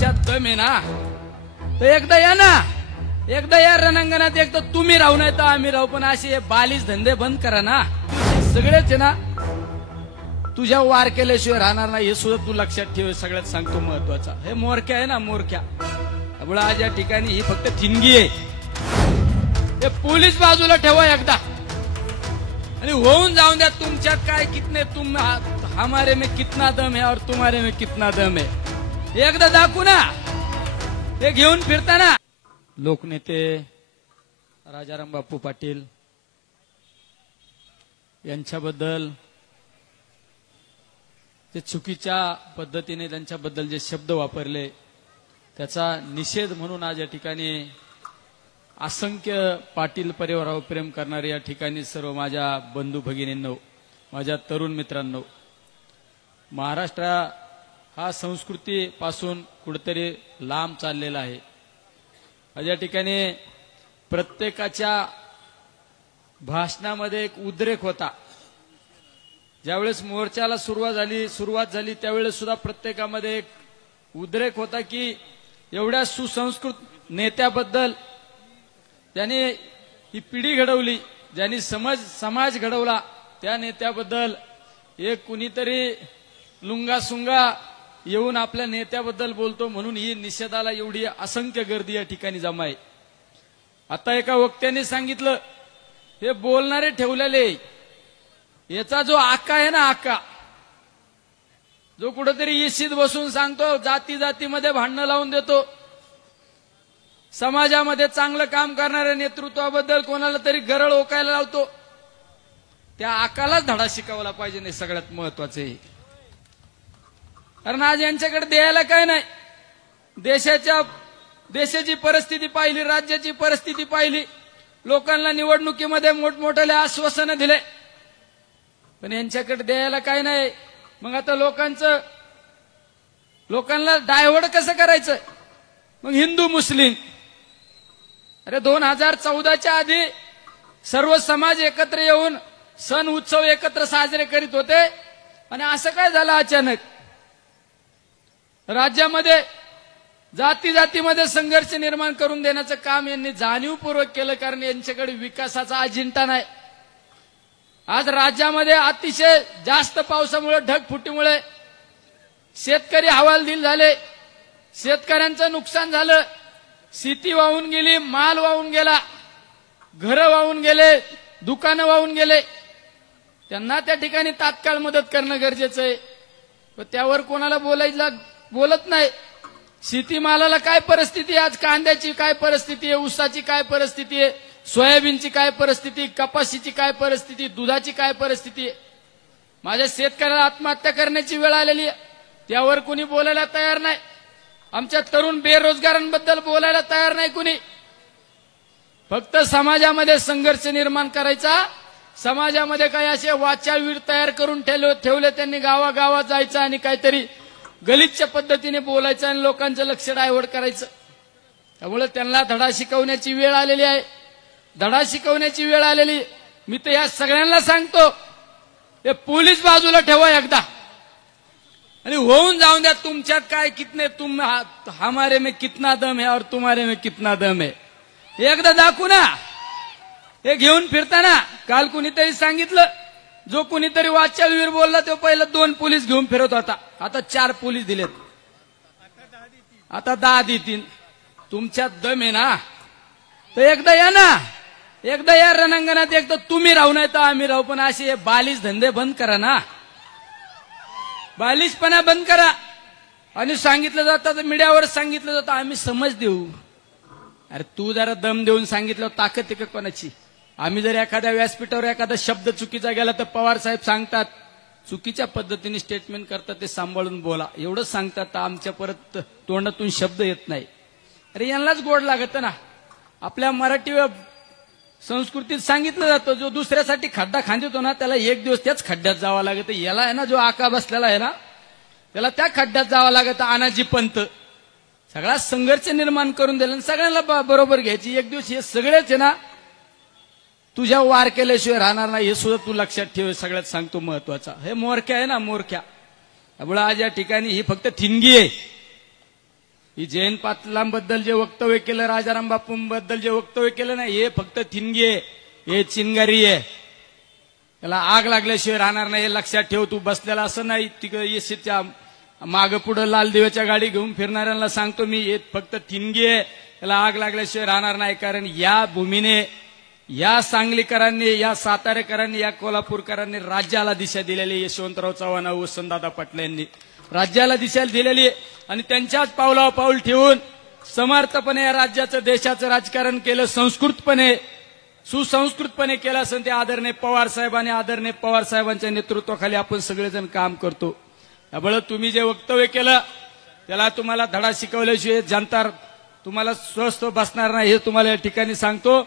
तुमच्यात दम आहे ना तर एकदा या ना, एकदा या रणांगणात. एक तर तुम्ही राहू नाही तर आम्ही राहू, पण असे बालिश धंदे बंद करा ना. सगळेच आहे ना, तुझ्या वार केल्याशिवाय राहणार नाही हे सुद्धा तू लक्षात ठेव. सगळ्यात सांगतो महत्वाचा, हे मोरक्या आहे ना, मोरक्या त्यामुळे आज या ठिकाणी ही फक्त ठिणगी आहे. हे पोलीस बाजूला ठेवा एकदा आणि होऊन जाऊन द्या. तुमच्यात काय कितने तुम हमारे में कितना दम है और तुम्हारे में कितना दम है एकदा दाखवू ना. हे घेऊन फिरताना लोकनेते राजाराम बापू पाटील यांच्याबद्दल जे चुकीच्या पद्धतीने त्यांच्याबद्दल जे शब्द वापरले त्याचा निषेध म्हणून आज या ठिकाणी असंख्य पाटील परिवारावर प्रेम करणारे या ठिकाणी सर्व माझ्या बंधू भगिनींनो, माझ्या तरुण मित्रांनो, महाराष्ट्र हा संस्कृतीपासून कुठेतरी लांब चाललेला आहे. आज या ठिकाणी प्रत्येकाच्या भाषणामध्ये एक उद्रेक होता. ज्यावेळेस मोर्चाला सुरुवात झाली त्यावेळेस सुद्धा प्रत्येकामध्ये एक उद्रेक होता की एवढ्या सुसंस्कृत नेत्याबद्दल, ज्यांनी ही पिढी घडवली, ज्यांनी समाज घडवला, त्या नेत्याबद्दल एक कुणीतरी लुंगासुंगा येऊन आपल्या नेत्याबद्दल बोलतो म्हणून ही निषेधाला एवढी असंख्य गर्दी या ठिकाणी जमा आहे. आता एका वक्त्याने सांगितलं, हे बोलणारे ठेवलेले, याचा जो आका आहे ना, आका जो कुठेतरी इशीत बसून सांगतो, जाती जातीमध्ये भांडणं लावून देतो, समाजामध्ये चांगलं काम करणाऱ्या नेतृत्वाबद्दल कोणाला तरी गरळ ओकायला लावतो, त्या आकालाच धडा शिकवला पाहिजे. नाही सगळ्यात महत्वाचं आहे. कारण आज यांच्याकडे द्यायला काय नाही. देशाची परिस्थिती पाहिली, राज्याची परिस्थिती पाहिली, लोकांना निवडणुकीमध्ये मोठमोठ्याले आश्वासनं दिले, पण यांच्याकडे द्यायला काय नाही. मग आता लोकांना डायव्हर्ट कसं करायचं. मग हिंदू मुस्लिम, अरे 2014च्या आधी सर्व समाज एकत्र येऊन सण उत्सव एकत्र साजरे करीत होते आणि असं काय झालं अचानक. राज्यामध्ये जाती जातीमध्ये संघर्ष निर्माण करून देण्याचं काम यांनी जाणीवपूर्वक केलं, कारण यांच्याकडे विकासाचा अजेंडा नाही. आज राज्यामध्ये अतिशय जास्त पावसामुळे, ढगफुटीमुळे शेतकरी हवालदिल झाले, शेतकऱ्यांचं नुकसान झालं, शेती वाहून गेली, माल वाहून गेला, घरं वाहून गेले, दुकानं वाहून गेले. त्यांना त्या ठिकाणी तात्काळ मदत करणं गरजेचं आहे. पण त्यावर कोणाला बोलत नाही. शेतीमालाला काय परिस्थिती आहे, आज कांद्याची काय परिस्थिती आहे, ऊसाची काय परिस्थिती आहे, सोयाबीनची काय परिस्थिती, कपाशीची काय परिस्थिती, दुधाची काय परिस्थिती आहे. माझ्या शेतकऱ्याला आत्महत्या करण्याची वेळ आलेली आहे, त्यावर कुणी बोलायला तयार नाही. आमच्या तरुण बेरोजगारांबद्दल बोलायला तयार नाही कुणी. फक्त समाजामध्ये संघर्ष निर्माण करायचा, समाजामध्ये काही असे वाचाळवीर तयार करून ठेवले त्यांनी, गावागावात जायचं आणि काहीतरी गलिच्छ पद्धतीने बोलायचं आणि लोकांचं लक्ष डायव्हर्ट करायचं. त्यामुळे त्यांना धडा शिकवण्याची वेळ आलेली आहे, धडा शिकवण्याची वेळ आलेली. मी तर या सगळ्यांना सांगतो, हे पोलीस बाजूला ठेवा एकदा आणि होऊन जाऊन द्या. तुमच्यात काय कितने तुम हमारे में कितना दम है और तुम्हारे में कितना दम है एकदा दाखवू ना. हे घेऊन फिरताना काल कुणीतरी सांगितलं, जो कुणीतरी वाचाळवीर बोलला तो पहिला 2 पोलीस घेऊन फिरत होता, आता 4 पोलीस दिलेत, आता 10 देतील. तुमच्यात दम आहे ना तर एकदा या ना, एकदा या रणांगणात. एक तर तुम्ही राहू नाही तर आम्ही राहू, पण असे बालिश धंदे बंद करा ना, बालिशपणा बंद करा. आणि सांगितलं जातं, मीडियावर सांगितलं जातं आम्ही समज देऊ. अरे तू जरा दम देऊन सांगितलं, ताकद आहे का कोणाची. आम्ही जर एखाद्या व्यासपीठावर एखादा शब्द चुकीचा गेला तर पवार साहेब सांगतात, चुकीच्या पद्धतीने स्टेटमेंट करतात, ते सांभाळून बोला एवढंच सांगतात. आमच्या परत तोंडातून शब्द येत नाही. अरे यांनाच गोड लागत ना. आपल्या मराठी संस्कृतीत सांगितलं जातं, जो दुसऱ्यासाठी खड्डा खांदितो ना त्याला एक दिवस त्याच खड्ड्यात जावं लागतं. याला आहे ना, जो आका बसलेला आहे ना त्याला त्या खड्ड्यात जावं लागतं. अनाजी पंत सगळा संघर्ष निर्माण करून दिला, सगळ्यांना बरोबर घ्यायची. एक दिवस हे सगळेच आहे ना, तुझ्या वार केल्याशिवाय राहणार नाही हे सुद्धा तू लक्षात ठेव. सगळ्यात सांगतो महत्वाचा, हे मोरक्या आहे ना, मोरक्या त्यामुळे आज या ठिकाणी ही फक्त ठिणगी आहे. ही जयंत पाटलांबद्दल जे वक्तव्य केलं, राजाराम बापूंबद्दल जे वक्तव्य केलं ना, हे फक्त थिनगी आहे, हे चिंगारी आहे. त्याला आग लागल्याशिवाय राहणार नाही हे लक्षात ठेव. तू बसलेला असं नाही तिकडे येशीच्या माग पुढे लाल दिव्याच्या गाडी घेऊन फिरणाऱ्यांना सांगतो मी, हे फक्त थिनगी आहे, त्याला आग लागल्याशिवाय राहणार नाही. कारण या भूमीने, या सांगलीकरांनी, या सातारेकरांनी, या कोल्हापूरकरांनी राज्याला दिशा दिलेली. यशवंतराव चव्हाण, वसंतदादा पाटील यांनी राज्याला दिशा दिलेली आणि त्यांच्याच पावलावर पाऊल ठेवून समर्थपणे या राज्याचं, देशाचं राजकारण केलं. संस्कृतपणे, सुसंस्कृतपणे केलं असं ते आदरणीय पवार साहेबांनी, आदरणीय पवार साहेबांच्या नेतृत्वाखाली आपण सगळेजण काम करतो. त्यामुळे तुम्ही जे वक्तव्य केलं त्याला तुम्हाला धडा शिकवल्याशिवाय जनता तुम्हाला स्वस्थ बसणार नाही हे तुम्हाला या ठिकाणी सांगतो.